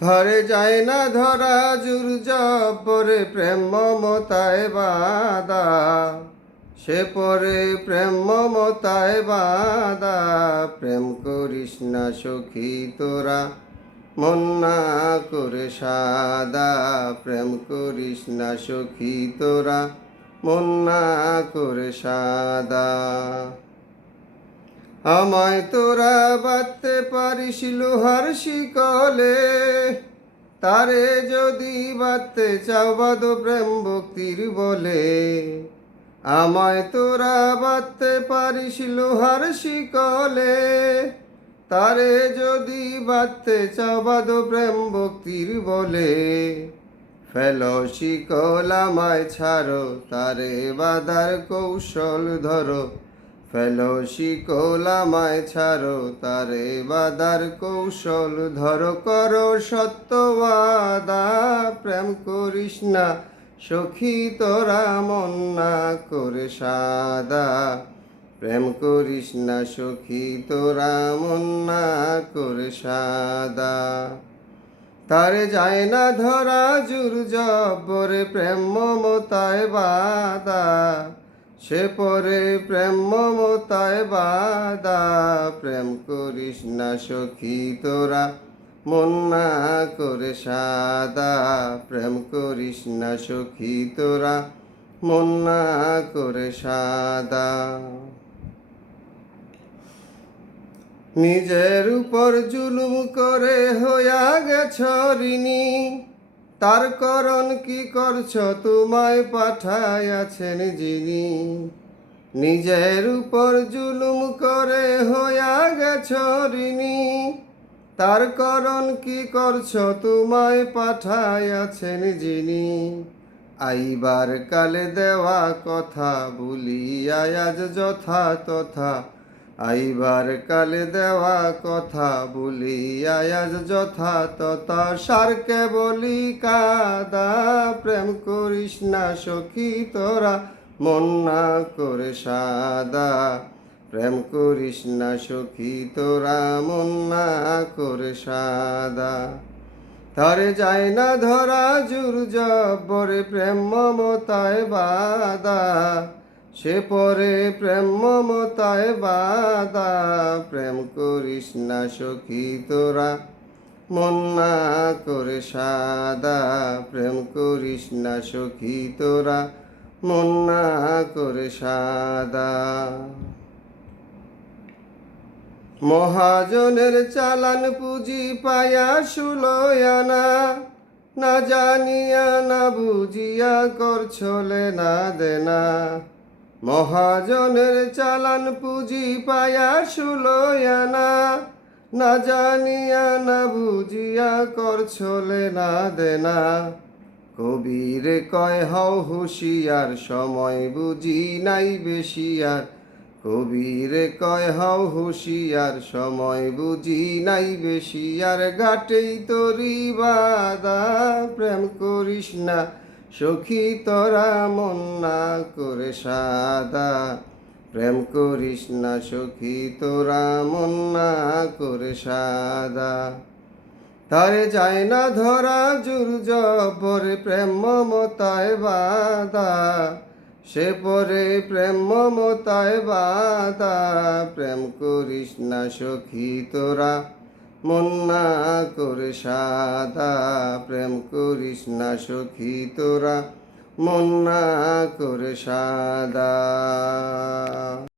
ধরে যায় না ধরা জুর জব্বরে প্রেম মমতায় বাদা, সে পরে প্রেম মমতায় বাদা। প্রেম করিস না সখী তোরা, মন না করে সাদা। প্রেম করিস না সখী তোরা, মন না করে সাদা। আমায় তোরা বাঁধতে পারিস লোহার শিকলে, তারে যদি বাঁধতে চাও বাঁধো প্রেম ভক্তির বলে। আমায় তোরা বাঁধতে পারিস লোহার শিকলে, তারে যদি বাঁধতে চাও বাঁধো প্রেম ভক্তির বলে। ফেলো শিকল আমায় ছাড়ো, তারে বাঁধার কৌশল ধরো। ফেলো শিকল আমায় ছাড়ো, তারে বাঁধার কৌশল ধরো। করো সত্য ওয়াদা, প্রেম করিস না সখী তোরা, মন না করে সাদা। প্রেম করিস না সখী তোরা, মন না করে সাদা। তারে যায় না ধরা জুর জব্বরে প্রেম মমতায় বাদা, সে পরে প্রেম মমতায় বাদা। প্রেম করিস না সখী তোরা, মন না করে সাদা। প্রেম করিস না সখী তোরা, মন না করে সাদা। নিজের উপর জুলুম করে হইয়া গেছ ঋণী, তার করণ কি করছ তোমায় পাঠাইয়াছেন যিনি। নিজের উপর জুলুম করে হইয়া গেছ ঋণী, তার করণ কি করছ তোমায় পাঠাইয়াছেন যিনি। আইবার কালে দেওয়া কথা ভুলিয়া আজ যথা তথা, আইবার কালে দেওয়া কথা ভুলিয়া আজ যথা তথা। সারকে বলি কাদা, প্রেম করিস না সখী তোরা, মন না করে সাদা। প্রেম করিস না সখী তোরা, মন না করে সাদা। ধরে যায় না ধরা জুর জব্বরে প্রেম মমতায় বাদা, সে পরে প্রেম মমতায় বাদা। প্রেম করিস না সখী তোরা, মন না করে সাদা। প্রেম করিস না সখী তোরা, মন না করে সাদা। মহাজনের চালান পুঁজি পায়া সুলয়ানা, না জানিয়া না বুঝিয়া করছলে না দেনা। মহাজনের চালান পুঁজি পায়া সুলয়ানা, না জানিয়া না বুঝিয়া করছলে না দেনা। কবির কয় হও হুঁশিয়ার, সময় বুঝি নাই বেশি আর। কবির কয় হও হুঁশিয়ার, সময় বুঝি নাই বেশি আর। ঘাটেই তরি বাদা, প্রেম করিস না সখী তোরা, মন না করে সাদা। প্রেম করিস না সখী তোরা, মন না করে সাদা। তারে যায় না ধরা জুর জব্বরে প্রেম মমতায় বাদা, সে পরে প্রেম মমতায় বাদা। প্রেম করিস না সখী তোরা, মন না করে সাদা। প্রেম করিস না সখী তোরা, মন না করে সাদা।